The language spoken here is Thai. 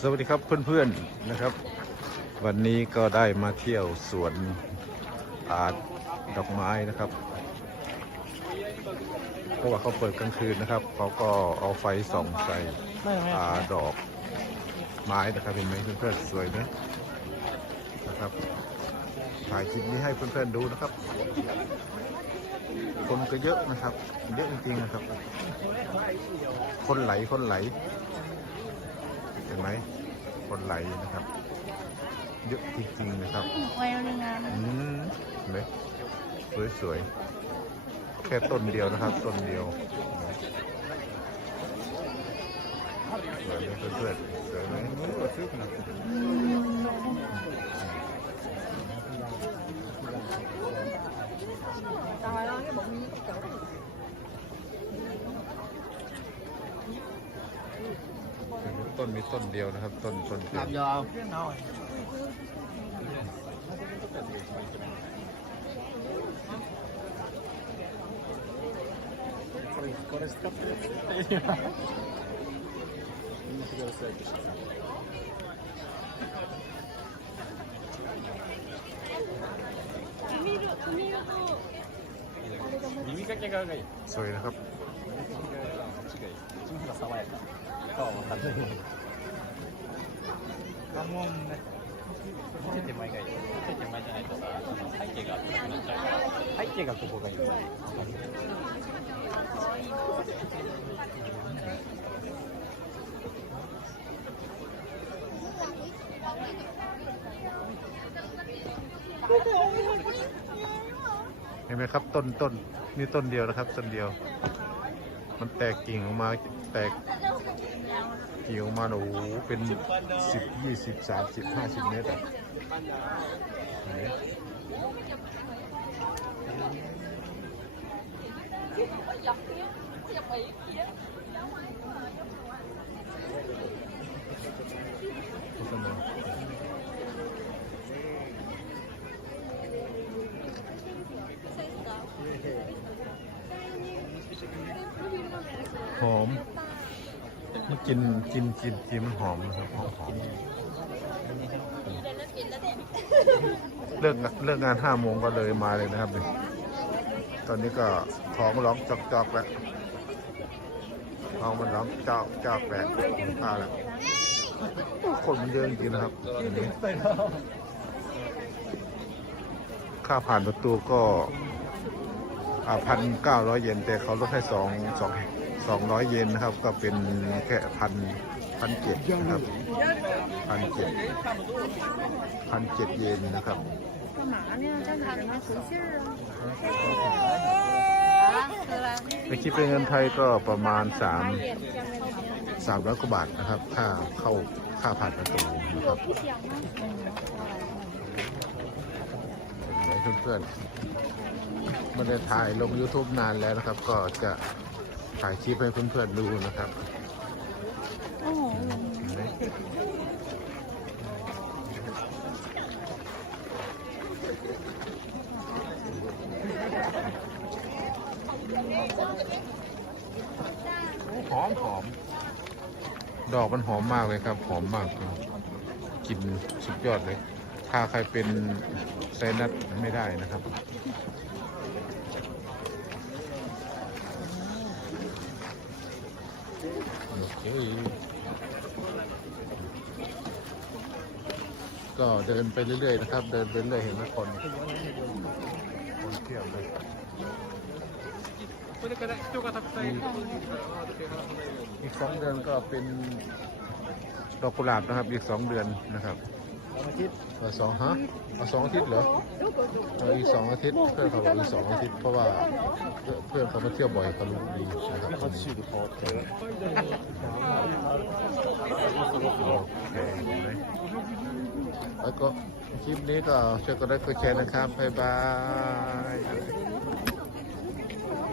สวัสดีครับเพื่อนๆนะครับ วันนี้ก็ได้มาเที่ยวสวนอาดดอกไม้นะครับเพราะว่าเขาเปิดกลางคืนนะครับเขาก็เอาไฟส่องใส่อาดอกไม้นะครับเห็นไหมเพื่อนๆสวยไหมนะครับถ่ายคลิปนี้ให้เพื่อนๆดูนะครับ คนก็เยอะนะครับ เยอะจริงๆนะครับ คนไหลคนไหล ห็นไหมคนไหลนะครับ เยอะจริงๆนะครับไวโอลินงานอืมเห็นไหมสวยๆแค่ต้นเดียวนะครับต้นเดียวสวยไหมเพื่อนๆสวยไหมต้นมี ต้นเดียวนะครับ ต้นต้นเดียว làm giờ耳かけ側がいい。 สวยนะครับ そう、わかんない。ガモンね。ちょい手前がいい。ちょい手前じゃないとさ、背景が暗くなっちゃうから。背景がここがいい。เห็นไหมครับต้นต้นนี่ต้นเดียวนะครับ ต้นเดียว มันแตกกิ่งออกมาแตก กิ่งออกมาโอ้โหเป็นสิบยี่สิบสามสิบห้าสิบเมตรอะหอม มันกินกินกินกินมันหอมนะครับหอมหอมเลิกงานเลิกงานห้าโมงก็เลยมาเลยนะครับนี่ตอนนี้ก็ท้องร้องจอกจอกๆแล้วท้องมันร้องจอกจอกแล้วกินข้าวแล้วคนมันเยอะจริงๆนะครับเห็นไหมค่าผ่านประตูก็ พันเก้าร้อยเยนแต่เขาลดให้สองสองสองร้อยเยนนะครับ ก็เป็นแค่พันพันเจ็ดนะครับพันเจ็ดพันเจ็ดเยนนะครับไปคิดเป็นเงินไทยก็ประมาณสามสามร้อยกว่าบาทนะครับถ้าเข้าค่าผ่านประตูนะครับ เห็นไหมเพื่อนๆไม่ได้ถ่ายลง YouTube นานแล้วนะครับ ก็จะถ่ายคลิปให้เพื่อนๆดูนะครับ哦。เห็นไหมหอมหอม ดอกมันหอมมากเลยครับ หอมมากเลยกลินสุดยอดเลย ถ้าใครเป็นไซนัสไม่ได้นะครับ ก็เดินไปเรื่อยๆนะครับ เดินไปเรื่อยเห็นไหมคนคนเที่ยวเลยอีกสองเดือนก็เป็นดอกกุหลาบนะครับ อีกสองเดือนนะครับ เอาสองฮะเอาสองอาทิตย์เหรออีสองอาทิตย์เพื่อนเขาบอกอีสองอาทิตย์เพราะว่าเพื่อนเขามาเที่ยวบ่อยเขาดีนะครับโอเคแล้วก็คลิปนี้ก็ช่วยกดไลค์กดแชร์นะครับบ๊ายบาย